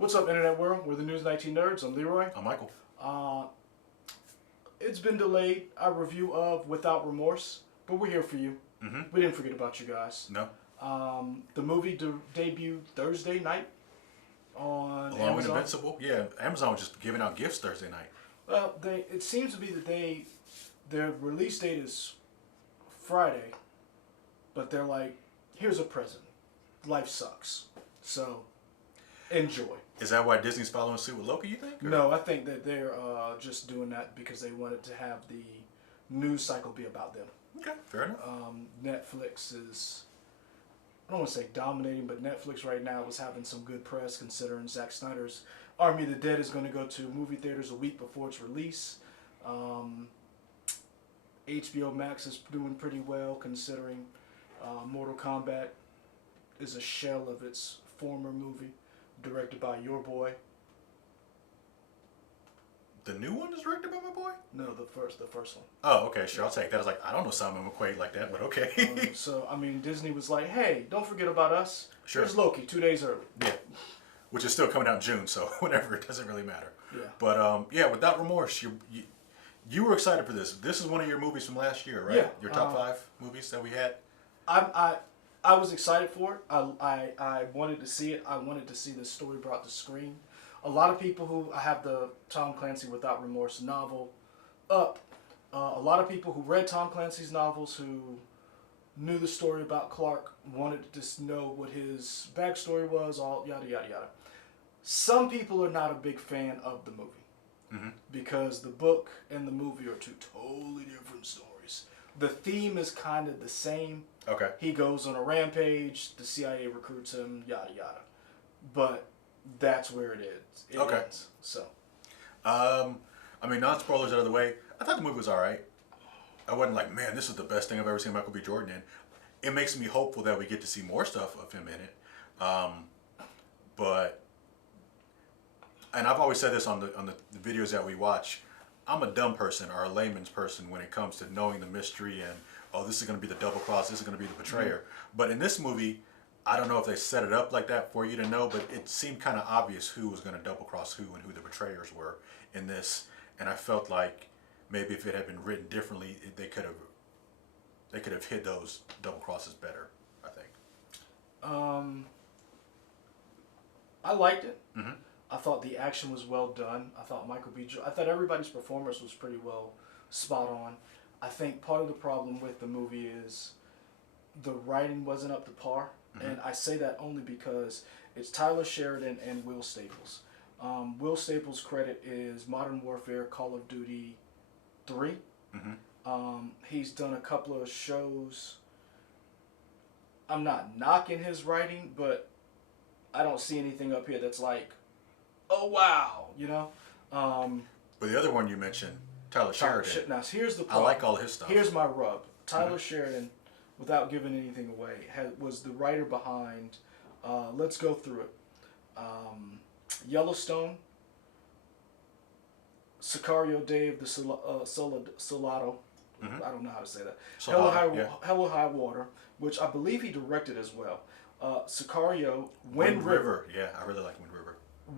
What's up, Internet World? We're the News 19 Nerds. I'm Leroy. I'm Michael. Uh, it's been delayed, our review of Without Remorse, but we're here for you. Mm-hmm. We didn't forget about you guys. No. The movie debuted Thursday night on Along with Amazon. Invincible. Yeah, Amazon was just giving out gifts Thursday night. Well, it seems to be that their release date is Friday, but they're like, here's a present. Life sucks. So, enjoy. Is that why Disney's following suit with Loki, you think? Or? No, I think that they're just doing that because they wanted to have the news cycle be about them. Okay, fair enough. Netflix is, I don't want to say dominating, but Netflix right now is having some good press considering Zack Snyder's Army of the Dead is going to go to movie theaters a week before its release. HBO Max is doing pretty well considering Mortal Kombat is a shell of its former movie, directed by your boy. The new one is directed by my boy? No, the first one. Oh, okay, sure, I'll take that. I was like, I don't know Simon McQuaid like that, but okay. So, I mean, Disney was like, hey, don't forget about us. Sure. Here's Loki 2 days early. Yeah, which is still coming out in June, so whatever, it doesn't really matter. Yeah. But, yeah, Without Remorse, you were excited for this. This is one of your movies from last year, right? Yeah. Your top 5 movies that we had? I was excited for it. I wanted to see it. I wanted to see this story brought to screen. A lot of people who I have the Tom Clancy Without Remorse novel up. A lot of people who read Tom Clancy's novels who knew the story about Clark wanted to just know what his backstory was, all yada yada yada. Some people are not a big fan of the movie because the book and the movie are two totally different stories. The theme is kind of the same. Okay. He goes on a rampage, the CIA recruits him, yada yada. But that's where it is. It Okay. ends. So. I mean, not spoilers out of the way. I thought the movie was all right. I wasn't like, man, this is the best thing I've ever seen Michael B. Jordan in. It makes me hopeful that we get to see more stuff of him in it. But, and I've always said this on the videos that we watch, I'm a dumb person or a layman's person when it comes to knowing the mystery and, oh, this is going to be the double cross, this is going to be the betrayer. But in this movie, I don't know if they set it up like that for you to know, but it seemed kind of obvious who was going to double cross who and who the betrayers were in this. And I felt like maybe if it had been written differently, they could have hid those double crosses better, I think. I liked it. Mm-hmm. I thought the action was well done. I thought I thought everybody's performance was pretty well spot on. I think part of the problem with the movie is the writing wasn't up to par. And I say that only because it's Tyler Sheridan and Will Staples. Will Staples' credit is Modern Warfare, Call of Duty 3. He's done a couple of shows. I'm not knocking his writing, but I don't see anything up here that's like, oh wow, you know? But the other one you mentioned, Tyler Sheridan. Now, here's the I problem. like all his stuff. Here's my rub. Tyler Sheridan, without giving anything away, was the writer behind, let's go through it. Yellowstone, Sicario, Day of the Soldado. I don't know how to say that. Hell or High Water, which I believe he directed as well. Sicario, Wind River. Yeah, I really like Wind River.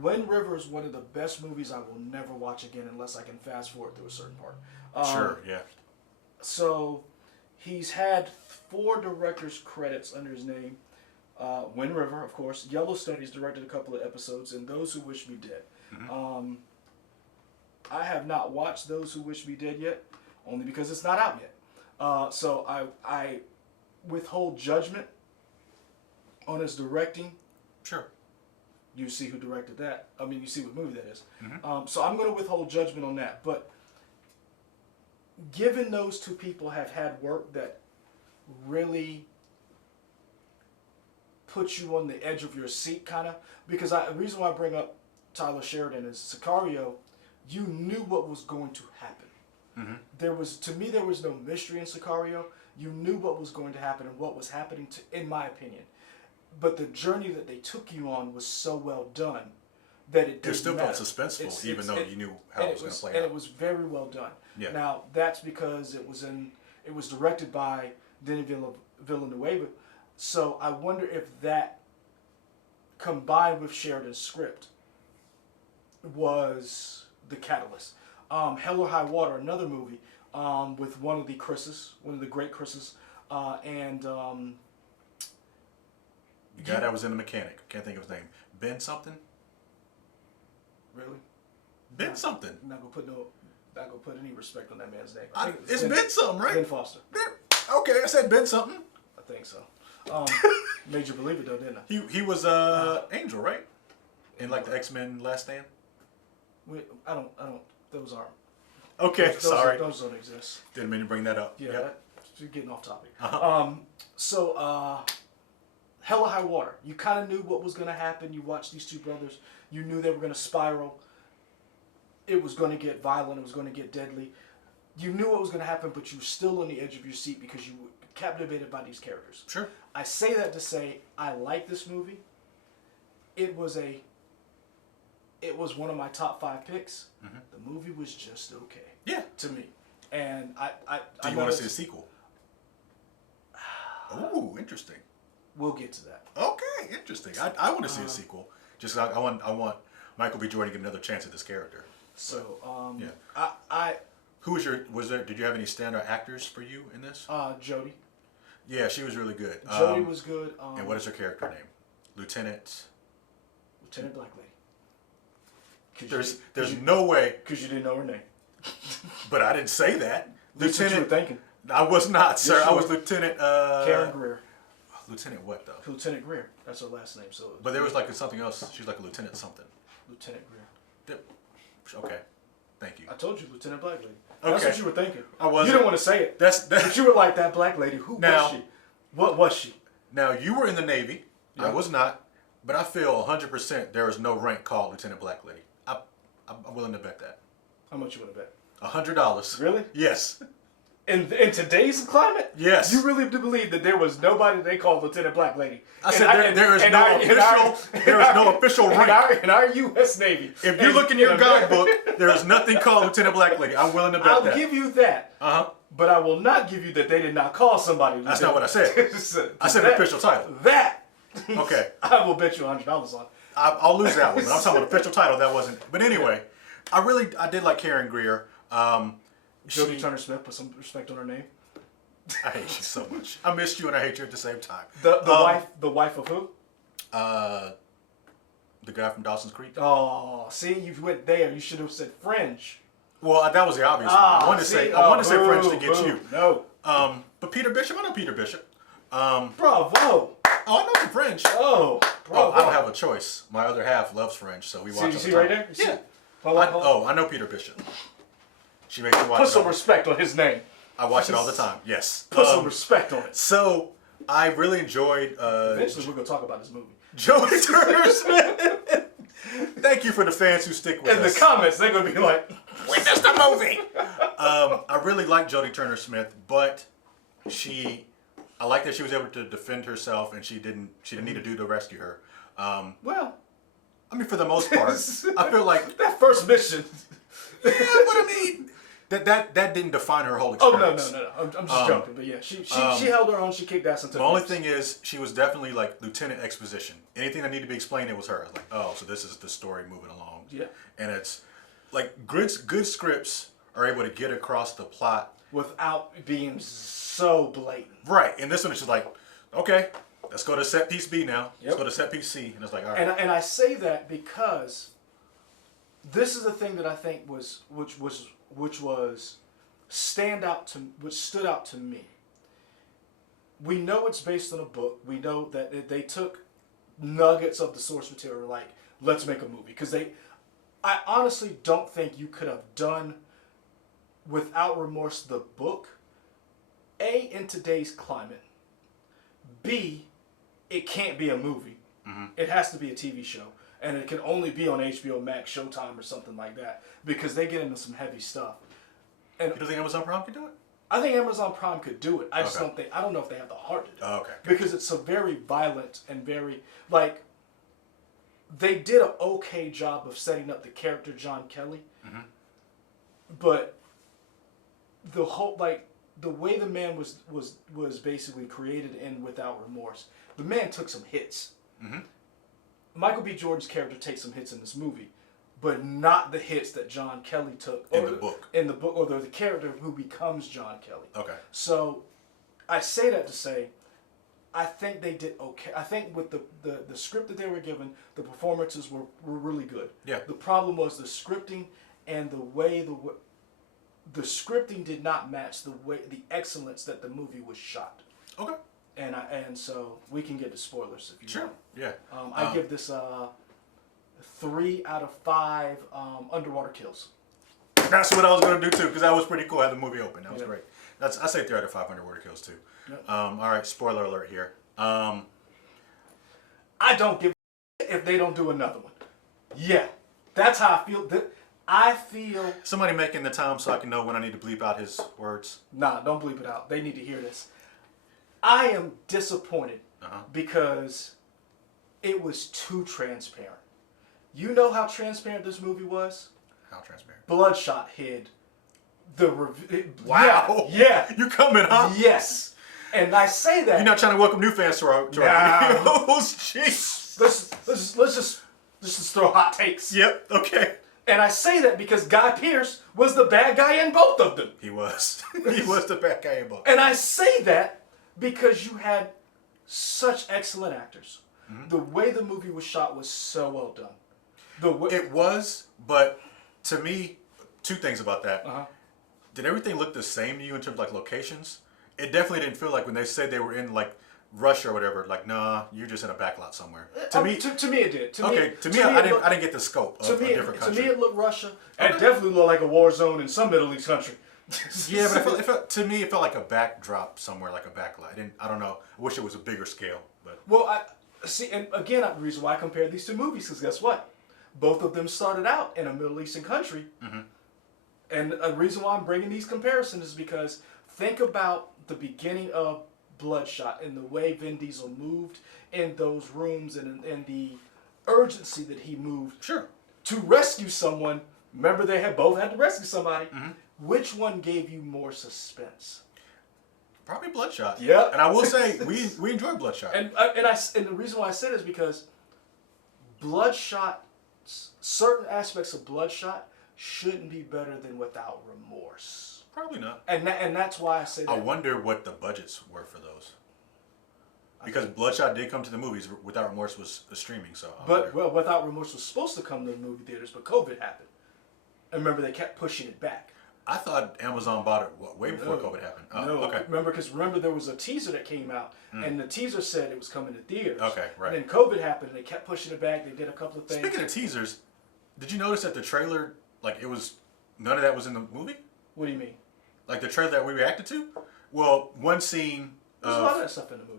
Wind River is one of the best movies I will never watch again unless I can fast forward through a certain part. Sure, yeah. So he's had 4 director's credits under his name. Wind River, of course. Yellowstone, he's directed a couple of episodes, and Those Who Wish Me Dead. I have not watched Those Who Wish Me Dead yet, only because it's not out yet. So I withhold judgment on his directing. Sure. You see who directed that. I mean, you see what movie that is. So I'm going to withhold judgment on that. But given those two people have had work that really puts you on the edge of your seat, kind of, because the reason why I bring up Tyler Sheridan is Sicario, you knew what was going to happen. There was no mystery in Sicario. You knew what was going to happen and what was happening, in my opinion. But the journey that they took you on was so well done that it didn't still matter. felt suspenseful, even though you knew how it was going to play out. And it was very well done. Yeah. Now, that's because it was directed by Denis Villeneuve. So I wonder if that combined with Sheridan's script was the catalyst. Hell or High Water, another movie with one of the great Chris's, and The guy that was in The Mechanic. Can't think of his name. Ben something? really, Ben something. not gonna put any respect on that man's name. It's Ben something, right? Ben Foster. Okay, I said Ben something. I think so. Made you believe it though, didn't I? He was Angel, right? In like the X-Men Last Stand. I don't. Those aren't. Okay, sorry. Those don't exist. Didn't mean to bring that up. Yeah, Yep. you're getting off topic. Uh-huh. So, Hell or High Water. You kind of knew what was going to happen. You watched these two brothers. You knew they were going to spiral. It was going to get violent. It was going to get deadly. You knew what was going to happen, but you were still on the edge of your seat because you were captivated by these characters. Sure. I say that to say I like this movie. It was one of my top 5 picks. Mm-hmm. The movie was just okay. Yeah. To me. And Do you want to see a sequel? Ooh, interesting. We'll get to that. Okay, interesting. I want to see a sequel. Just I want Michael B. Jordan to get another chance at this character. So yeah. Who Did you have any standout actors for you in this? Jodie. Yeah, she was really good. Jodie was good. And what is her character name? Lieutenant Black Lady. There's no way. Because you didn't know her name. But I didn't say that. That's what you were thinking. I was not, sir. Yes, I was Lieutenant. Karen Greer. Lieutenant what though? Lieutenant Greer. That's her last name. So. But there was like something else. She was like a lieutenant something. Lieutenant Greer. Okay. Thank you. I told you, Lieutenant Black Lady. Okay. That's what you were thinking. I wasn't. You didn't want to say it. But you were like, that black lady. Who was she? What was she? Now, you were in the Navy. Yeah. I was not. But I feel 100% there is no rank called Lieutenant Black Lady. I'm willing to bet that. How much you want to bet? $100. Really? Yes. In today's climate? Yes. You really do believe that there was nobody they called Lieutenant Black Lady? I said there is no official rank. In our U.S. Navy. If you look in your guidebook, there is nothing called Lieutenant Black Lady. I'm willing to bet that. I'll give you that. Uh-huh. But I will not give you that they did not call somebody. That's not what I said. I said an official title. That. Okay. I will bet you $100 on. I'll lose that one. But I'm talking about official title. That wasn't. But anyway, I did like Karen Greer. Jodie Turner-Smith, put some respect on her name. I hate you so much. I missed you and I hate you at the same time. The wife of who? The guy from Dawson's Creek. Oh, see, you went there. You should have said Fringe. Well, that was the obvious one. I wanted to say Fringe to get you. No. But Peter Bishop, I know Peter Bishop. Bravo. Oh, I know some Fringe. Oh, bravo. Oh, I don't have a choice. My other half loves Fringe, so we watch all the time. See right there? Yeah. I know Peter Bishop. She makes me watch it. Put some respect on his name. I watch it all the time. Yes. Put some respect on it. So I really enjoyed. Eventually, we're gonna talk about this movie. Jodie Turner-Smith. Thank you for the fans who stick with us. In the comments, they're gonna be like, "When does the movie?" I really like Jodie Turner-Smith, but I like that she was able to defend herself, and she didn't need a dude to rescue her. well, I mean, for the most part, I feel like that first mission. Yeah, but I mean, that didn't define her whole experience. Oh no. I'm just joking, but yeah, she held her own. She kicked ass into the only thing is, she was definitely like Lieutenant Exposition. Anything that needed to be explained, it was her. I was like, oh, so this is the story moving along. Yeah, and it's like good scripts are able to get across the plot without being so blatant. Right, and this one is just like, okay, let's go to set piece B now. Let's go to set piece C, and it's like, all right. And I say that because this is the thing that I think which stood out to me. We know it's based on a book. We know that they took nuggets of the source material, like, let's make a movie. Because I honestly don't think you could have done without remorse the book. A, in today's climate. B, it can't be a movie. Mm-hmm. It has to be a TV show. And it can only be on HBO Max, Showtime, or something like that. Because they get into some heavy stuff. And you don't think Amazon Prime could do it? I think Amazon Prime could do it. I just don't know if they have the heart to do it. Oh, okay. Because it's a very violent and very, like, they did an okay job of setting up the character John Kelly. Mm-hmm. But the whole, like, the way the man was basically created in Without Remorse, the man took some hits. Mm-hmm. Michael B. Jordan's character takes some hits in this movie, but not the hits that John Kelly took In the book. In the book, or the character who becomes John Kelly. Okay. So, I say that to say, I think they did okay. I think with the script that they were given, the performances were really good. Yeah. The problem was the scripting and the way the scripting did not match the excellence that the movie was shot. Okay. And so we can get to spoilers if you Sure. want. Yeah. I give this 3 out of 5 underwater kills. That's what I was gonna do too, because that was pretty cool. How the movie opened. That was great. I say 3 out of 5 underwater kills too. Yep. All right. Spoiler alert here. I don't give a if they don't do another one. Yeah, that's how I feel. I feel. Somebody making the time so I can know when I need to bleep out his words. Nah, don't bleep it out. They need to hear this. I am disappointed because it was too transparent. You know how transparent this movie was? How transparent? Bloodshot hid the Wow. Yeah. You coming, huh? Yes. And I say that. You're not trying to welcome new fans to our videos. Jeez. Let's just throw hot takes. Yep. Okay. And I say that because Guy Pearce was the bad guy in both of them. He was. He was the bad guy in both. And I say that because you had such excellent actors. Mm-hmm. The way the movie was shot was so well done. It was, but to me, 2 things about that. Did everything look the same to you in terms of like locations? It definitely didn't feel like when they said they were in like Russia or whatever. Like, nah, you're just in a backlot somewhere. To me, it did. To me, I didn't get the scope of a different country. To me, it looked Russia. It definitely looked like a war zone in some Middle East country. Yeah, but to me, it felt like a backdrop somewhere, like a backlight. I don't know. I wish it was a bigger scale. But well, I see, and again, the reason why I compared these 2 movies is guess what? Both of them started out in a Middle Eastern country. Mm-hmm. And a reason why I'm bringing these comparisons is because think about the beginning of Bloodshot and the way Vin Diesel moved in those rooms and the urgency that he moved to rescue someone. Remember, they both had to rescue somebody. Mm-hmm. Which one gave you more suspense? Probably Bloodshot. Yeah. And I will say we enjoyed Bloodshot. And the reason why I said it is because Bloodshot, certain aspects of Bloodshot shouldn't be better than Without Remorse. Probably not. And that's why I say that. I wonder what the budgets were for those. Because Bloodshot did come to the movies. Without Remorse was streaming, so. Without Remorse was supposed to come to the movie theaters, but COVID happened. And remember, they kept pushing it back. I thought Amazon bought it way before COVID happened. Oh, no, okay. Remember there was a teaser that came out, and the teaser said it was coming to theaters. Okay, right. And then COVID happened, and they kept pushing it back. They did a couple of things. Speaking of teasers, did you notice that the trailer, like none of that was in the movie? What do you mean? Like the trailer that we reacted to? Well, one scene. There's a lot of that stuff in the movie.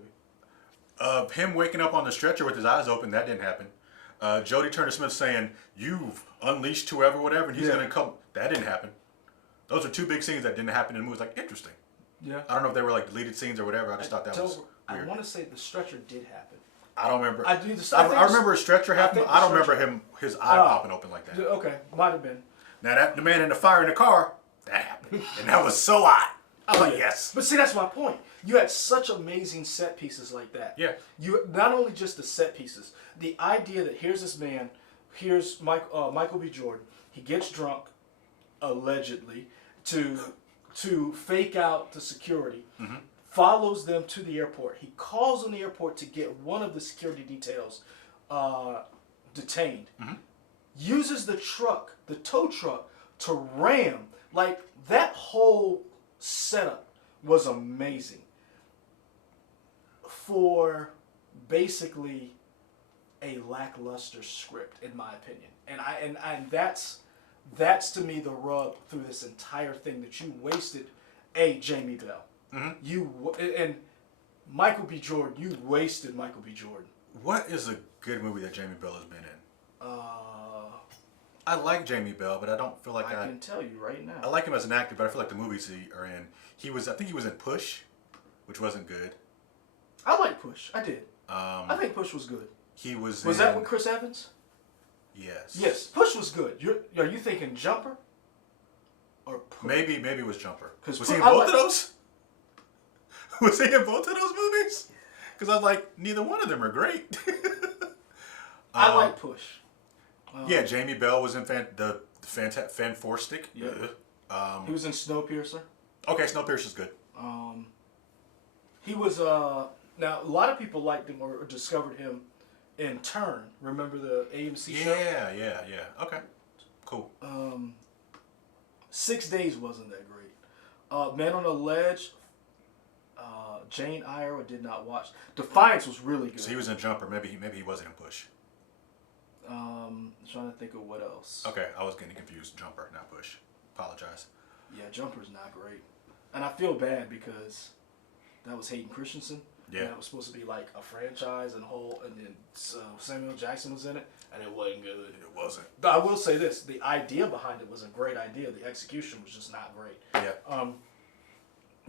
Of him waking up on the stretcher with his eyes open, that didn't happen. Jodie Turner-Smith saying, "You've unleashed whoever, whatever, and he's going to come." That didn't happen. Those are 2 big scenes that didn't happen in the movie. It's like, interesting. Yeah. I don't know if they were like deleted scenes or whatever. I just thought that was weird. I want to say the stretcher did happen. I don't remember. I remember a stretcher happening. I don't remember his eye popping open like that. Okay, might have been. Now the man in the fire in the car, that happened, and that was so hot. I was like, yes. But see, that's my point. You had such amazing set pieces like that. Yeah. You not only just the set pieces, the idea that here's this man, here's Michael B. Jordan. He gets drunk, allegedly, to fake out the security. Mm-hmm. Follows them to the airport. He calls on the airport to get one of the security details detained. Mm-hmm. Uses the tow truck, to ram. Like, that whole setup was amazing for basically a lackluster script, in my opinion. And that's to me the rub through this entire thing, that you wasted Jamie Bell. Mm-hmm. And Michael B. Jordan, you wasted Michael B. Jordan. What is a good movie that Jamie Bell has been in? I like Jamie Bell, but I don't feel like I can tell you right now. I like him as an actor, but I feel like the movies he are in. I think he was in Push, which wasn't good. I like Push. I did. I think Push was good. Was that with Chris Evans? Yes. Yes, Push was good. Are you thinking Jumper? Or Push? Maybe it was Jumper. Was he in both of those? Was he in both of those movies? Because I was like, neither one of them are great. I like Push. Yeah, Jamie Bell was in Fantastic. Yeah. He was in Snowpiercer. Okay, Snowpiercer's good. He was now a lot of people liked him or discovered him in Turn. Remember the AMC show? Yeah. Okay, cool. 6 Days wasn't that great. Man on the Ledge. Jane Eyre did not watch. Defiance was really good. So he was in Jumper. Maybe he wasn't in Push. I'm trying to think of what else. Okay, I was getting confused. Jumper, not Push. Apologize. Yeah, Jumper's not great, and I feel bad because that was Hayden Christensen. Yeah. And that was supposed to be like a franchise and then Samuel Jackson was in it, and it wasn't good. It wasn't. I will say this: the idea behind it was a great idea. The execution was just not great. Yeah.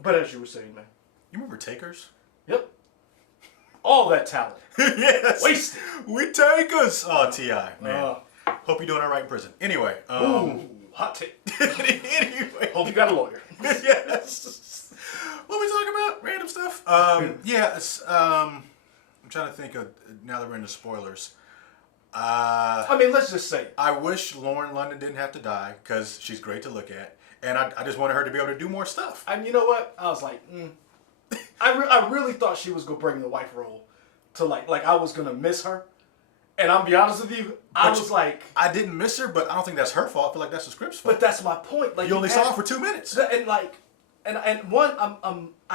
But as you were saying, man. You remember Takers? Yep. All that talent. Yes. Wasted. We Takers. Oh, T.I. Man. Hope you're doing all right in prison. Anyway. Ooh, hot take. Anyway. Hope you got a lawyer. Yes. What we talking about? Random stuff. I'm trying to think of, now that we're into spoilers. I mean, let's just say. I wish Lauren London didn't have to die because she's great to look at. And I just wanted her to be able to do more stuff. And you know what? I was like, I really thought she was going to bring the wife role to like I was going to miss her. And I'll be honest with you, I didn't miss her, but I don't think that's her fault. I feel like that's the script's fault. But that's my point. Like you only saw her for 2 minutes. And I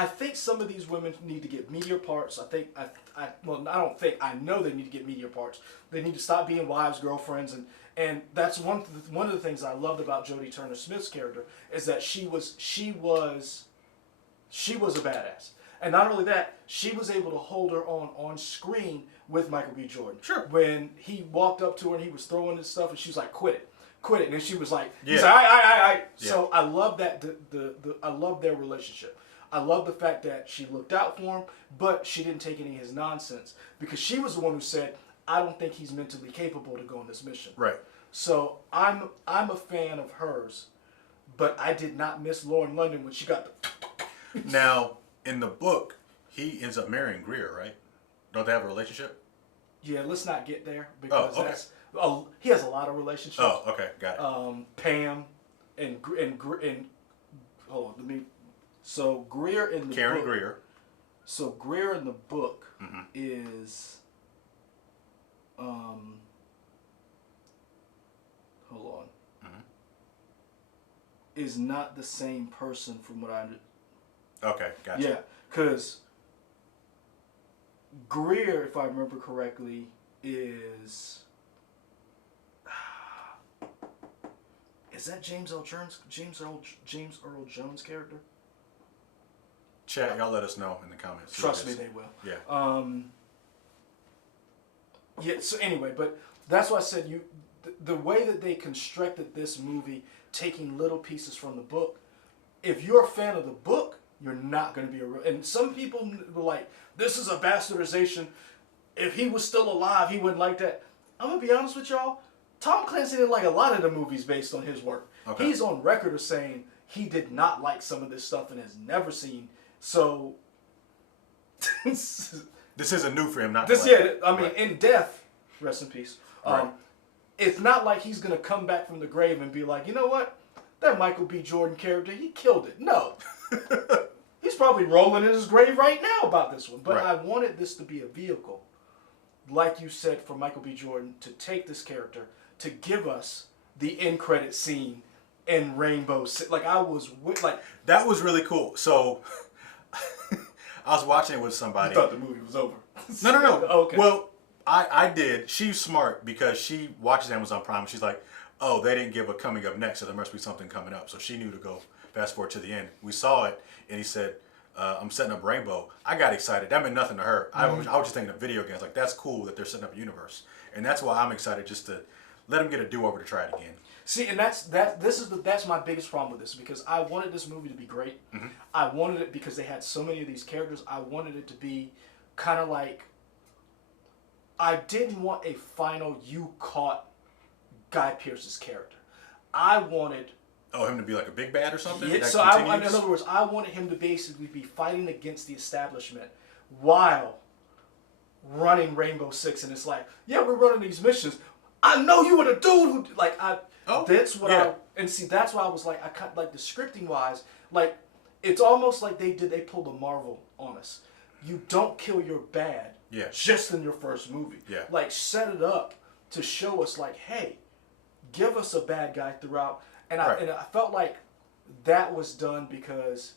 think some of these women need to get meteor parts. I know they need to get meteor parts. They need to stop being wives, girlfriends, and that's one of the things I loved about Jodie Turner-Smith's character is that she was a badass. And not only that, she was able to hold her on screen with Michael B. Jordan. Sure. When he walked up to her and he was throwing his stuff and she was like, quit it. And then she was like, yeah. He's like, I. Yeah. So I love that, I love their relationship. I love the fact that she looked out for him, but she didn't take any of his nonsense. Because she was the one who said, I don't think he's mentally capable to go on this mission. Right. So I'm a fan of hers, but I did not miss Lauren London when she got the... Now, in the book, he ends up marrying Greer, right? Don't they have a relationship? Yeah, let's not get there because okay. He has a lot of relationships. Oh, okay, got it. Pam and hold on, let me. So Greer in the Karen book, Greer. So Greer in the book Mm-hmm. is hold on. Mm-hmm. Is not the same person from what I understand. Okay, gotcha. Yeah, because Greer, if I remember correctly, is that James Earl Earl Jones character? Chat, y'all let us know in the comments. Trust me, they will. Yeah. Yeah. So anyway, but that's why I said the way that they constructed this movie, taking little pieces from the book. If you're a fan of the book, you're not going to be a real... And some people were like, this is a bastardization. If he was still alive, he wouldn't like that. I'm going to be honest with y'all. Tom Clancy didn't like a lot of the movies based on his work. Okay. He's on record of saying he did not like some of this stuff and has never seen. So... This isn't new for him, not this. to like Yeah, I mean, right. in death, rest in peace. Right. It's not like he's going to come back from the grave and be like, you know what? That Michael B. Jordan character, he killed it. No. He's probably rolling in his grave right now about this one. But right. I wanted this to be a vehicle, like you said, for Michael B. Jordan to take this character, to give us the end credit scene in Rainbow Six. Like, I was like... That was really cool. So, I was watching it with somebody. You thought the movie was over. No. Okay. Well, I did. She's smart because she watches Amazon Prime. And she's like, oh, they didn't give a coming up next, so there must be something coming up. So she knew to go fast forward to the end. We saw it, and he said, I'm setting up Rainbow. I got excited. That meant nothing to her. I was just thinking of video games. Like, that's cool that they're setting up a universe. And that's why I'm excited, just to let him get a do-over to try it again. See, and that's my biggest problem with this, because I wanted this movie to be great. Mm-hmm. I wanted it because they had so many of these characters. I wanted it to be kind of like, I didn't want a final you caught Guy Pearce's character. I wanted... Oh, him to be like a big bad or something? Yeah, so in other words, I wanted him to basically be fighting against the establishment while running Rainbow Six. And it's like, yeah, we're running these missions. I know you were the dude who like I. Oh, That's what yeah. and see that's why I was like I cut like the scripting wise like it's almost like they pulled a Marvel on us. You don't kill your bad just in your first movie. Yeah. Like set it up to show us like, hey, give us a bad guy throughout. And I felt like that was done because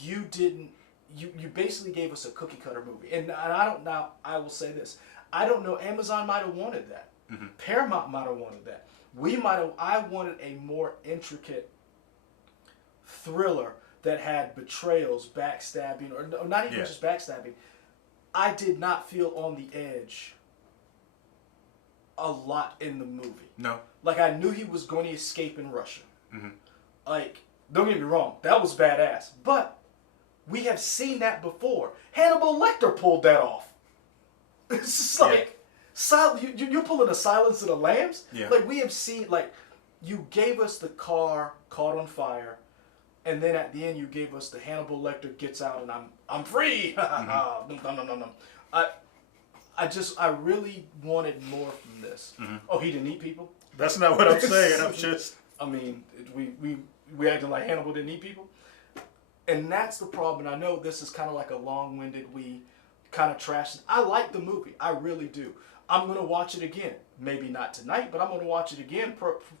you didn't you basically gave us a cookie cutter movie. And I don't now I will say this. I don't know, Amazon might have wanted that. Mm-hmm. Paramount might have wanted that. I wanted a more intricate thriller that had betrayals, backstabbing, or not even just backstabbing. I did not feel on the edge a lot in the movie. No. Like, I knew he was going to escape in Russia. Mm-hmm. Like, don't get me wrong, that was badass. But we have seen that before. Hannibal Lecter pulled that off. It's just like, you're pulling a Silence of the Lambs? Yeah. Like, we have seen, like, you gave us the car caught on fire, and then at the end you gave us the Hannibal Lecter gets out and I'm free. Mm-hmm. I really wanted more from this. Mm-hmm. Oh, he didn't eat people? That's not what I'm saying. I'm just. I mean, we acting like Hannibal didn't eat people, and that's the problem. And I know this is kind of like a long-winded. We kind of trashed it. I like the movie. I really do. I'm gonna watch it again. Maybe not tonight, but I'm gonna watch it again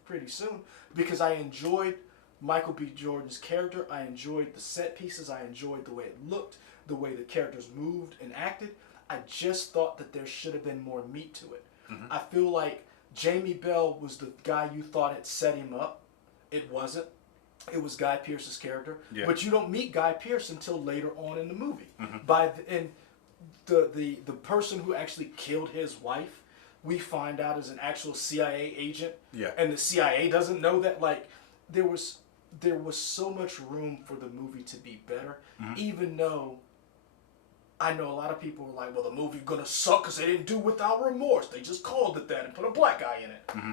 pretty soon because I enjoyed Michael B. Jordan's character. I enjoyed the set pieces. I enjoyed the way it looked, the way the characters moved and acted. I just thought that there should have been more meat to it. Mm-hmm. I feel like Jamie Bell was the guy you thought had set him up. It wasn't. It was Guy Pearce's character. Yeah. But you don't meet Guy Pearce until later on in the movie. Mm-hmm. And the person who actually killed his wife, we find out is an actual CIA agent. Yeah. And the CIA doesn't know that. Like, there was so much room for the movie to be better, mm-hmm. even though I know a lot of people were like, well, the movie's gonna suck because they didn't do Without Remorse. They just called it that and put a black guy in it. Mm-hmm.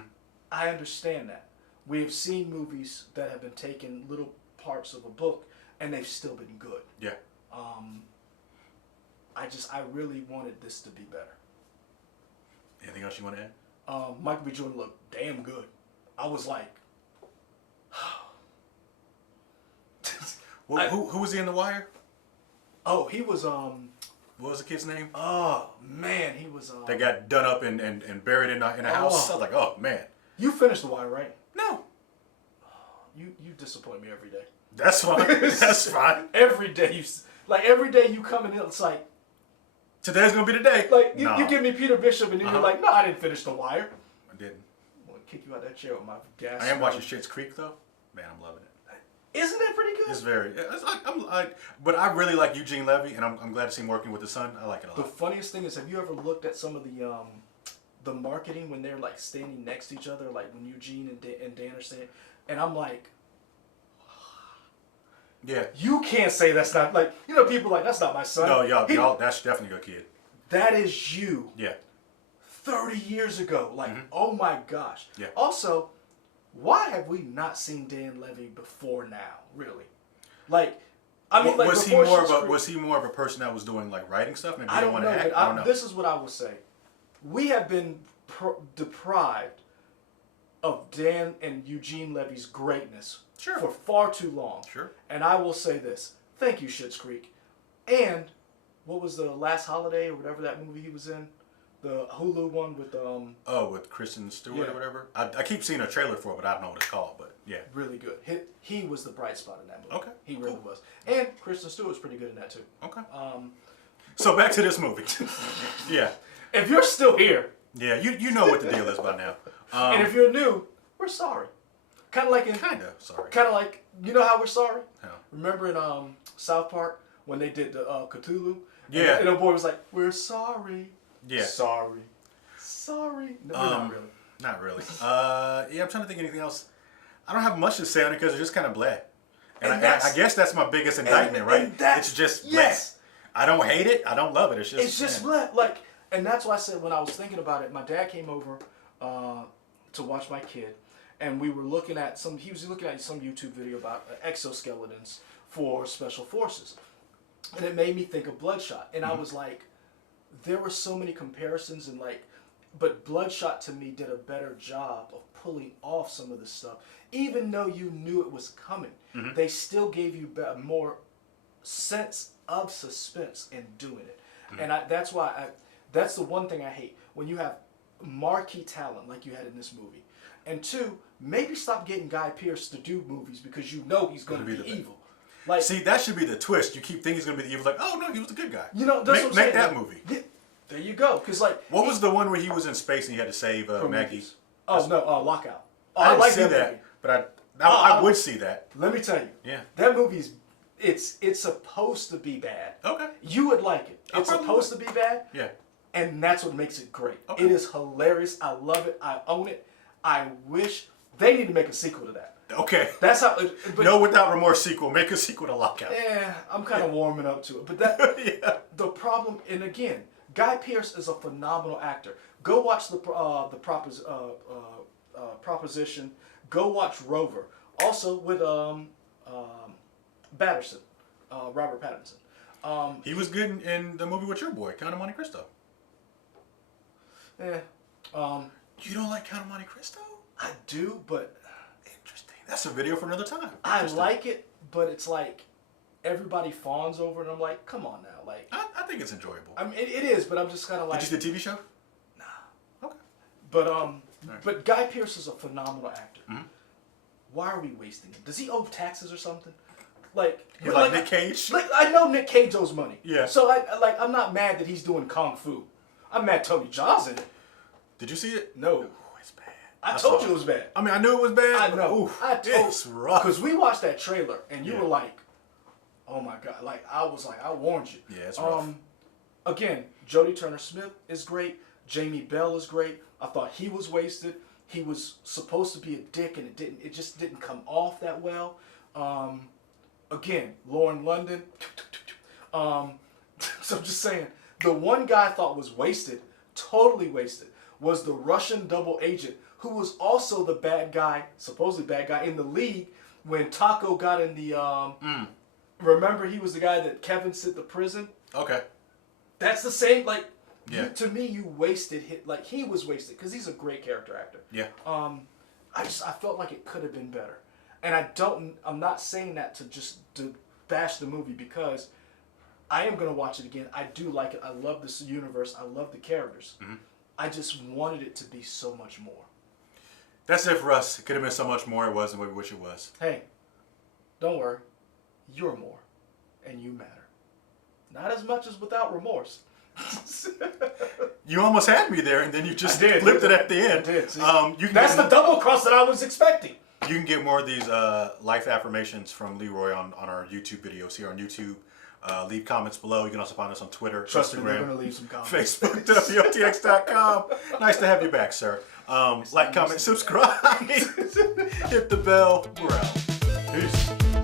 I understand that. We have seen movies that have been taking little parts of a book and they've still been good. Yeah. I really wanted this to be better. Anything else you want to add? Michael B. Jordan looked damn good. I was like, well, who was he in The Wire? Oh, he was What was the kid's name? Oh man, he was They got done up and buried in a house. I was like, oh man. You finished The Wire, right? No. You disappoint me every day. That's fine. That's fine. Every day you come in, it's like today's gonna be the day. Like you give me Peter Bishop and then you're like, no, I didn't finish The Wire. I didn't. I'm gonna kick you out that chair with my gas. I am watching Schitt's Creek though. Man, I'm loving it. Isn't that pretty good? It's very. But I really like Eugene Levy, and I'm glad to see him working with his son. I like it a lot. The funniest thing is, have you ever looked at some of the marketing when they're like standing next to each other, like when Eugene and Dan are standing, and I'm like, yeah, you can't say that's not like people are like that's not my son. No, y'all, that's definitely your kid. That is you. Yeah. 30 years ago, like mm-hmm. oh my gosh. Yeah. Also, why have we not seen Dan Levy before now? Really, like, I mean, like, was he more of a person that was doing like writing stuff? Maybe I don't know. But I don't know. This is what I will say: we have been deprived of Dan and Eugene Levy's greatness for far too long. Sure. And I will say this: thank you, Schitt's Creek. And what was the Last Holiday or whatever that movie he was in? The Hulu one with with Kristen Stewart or whatever. I keep seeing a trailer for it, but I don't know what it's called. But yeah, really good. He was the bright spot in that movie. Okay, he really was. And Kristen Stewart was pretty good in that too. Okay. So back to this movie. Yeah. If you're still here. Yeah, you know what the deal is by now. And if you're new, we're sorry. Kind of like you know how we're sorry. How? Remember in South Park when they did the Cthulhu? Yeah. And the boy was like, "We're sorry." Yeah. Sorry. No, not really. Not really. Yeah, I'm trying to think of anything else. I don't have much to say on it because it's just kind of blah. And I guess that's my biggest indictment, right? It's just blah. Yes. I don't hate it. I don't love it. It's just blah. Like, and that's why I said when I was thinking about it, my dad came over to watch my kid, and we were looking at he was looking at some YouTube video about exoskeletons for special forces, and it made me think of Bloodshot, and I was like, there were so many comparisons, and like But Bloodshot to me did a better job of pulling off some of the stuff, even though you knew it was coming. Mm-hmm. They still gave you more sense of suspense in doing it, and that's why that's the one thing I hate when you have marquee talent like you had in this movie. And two, maybe stop getting Guy Pearce to do movies because you know he's going to be evil. Like, see, that should be the twist. You keep thinking he's going to be the evil. Like, oh no, he was the good guy. You know, that's make that movie. Yeah, there you go. Because like, what was the one where he was in space and he had to save Maggie? Oh no, Lockout. Oh, I didn't like see that, movie. but I would see that. Let me tell you. Yeah. That movie's it's supposed to be bad. Okay. You would like it. It's supposed to be bad. Yeah. And that's what makes it great. Okay. It is hilarious. I love it. I own it. I wish they need to make a sequel to that. Okay. That's how. But, no Without Remorse sequel. Make a sequel to Lockout. Yeah, I'm kind of warming up to it. But that the problem, and again, Guy Pearce is a phenomenal actor. Go watch the Proposition. Go watch Rover. Also with Patterson, Robert Pattinson. He was good in the movie with your boy, Count of Monte Cristo. Yeah. You don't like Count of Monte Cristo? I do, but interesting. That's a video for another time. I like it, but it's like everybody fawns over it. And I'm like, come on now, like. I think it's enjoyable. I mean, it is, but I'm just kind of like. Did you see the TV show? Nah. Okay. But right. But Guy Pearce is a phenomenal actor. Mm-hmm. Why are we wasting him? Does he owe taxes or something? Like, he's like Nick Cage. Like, I know Nick Cage owes money. Yeah. So I'm not mad that he's doing kung fu. I'm mad Tony Jaa's in it. Did you see it? No. Oh, it's bad. I told you it was bad. I mean, I knew it was bad. I know. Oof, it's rough. Because we watched that trailer and you were like, oh my God. Like, I was like, I warned you. Yeah, it's rough. Again, Jodie Turner-Smith is great. Jamie Bell is great. I thought he was wasted. He was supposed to be a dick and it just didn't come off that well. Again, Lauren London. So I'm just saying, the one guy I thought was wasted, totally wasted, was the Russian double agent who was also the bad guy, supposedly bad guy, in the league when Taco got in the... Remember, he was the guy that Kevin sent to prison? Okay. That's the same, like... Yeah. To me, you wasted him. Like, he was wasted because he's a great character actor. Yeah. I felt like it could have been better. And I'm not saying that to bash the movie because I am going to watch it again. I do like it. I love this universe. I love the characters. Mm-hmm. I just wanted it to be so much more. That's it for us. It could have been so much more. It wasn't what we wish it was. Hey, don't worry. You're more. And you matter. Not as much as Without Remorse. You almost had me there, and then you just flipped it at the end. I did. That's the double cross that I was expecting. You can get more of these life affirmations from Leroy on our YouTube videos here on YouTube. Leave comments below. You can also find us on Twitter, Trust Instagram, me, we're gonna leave some comments. Facebook, WOTX.com. Nice to have you back, sir. Like, comment, subscribe, hit the bell. We're out. Peace.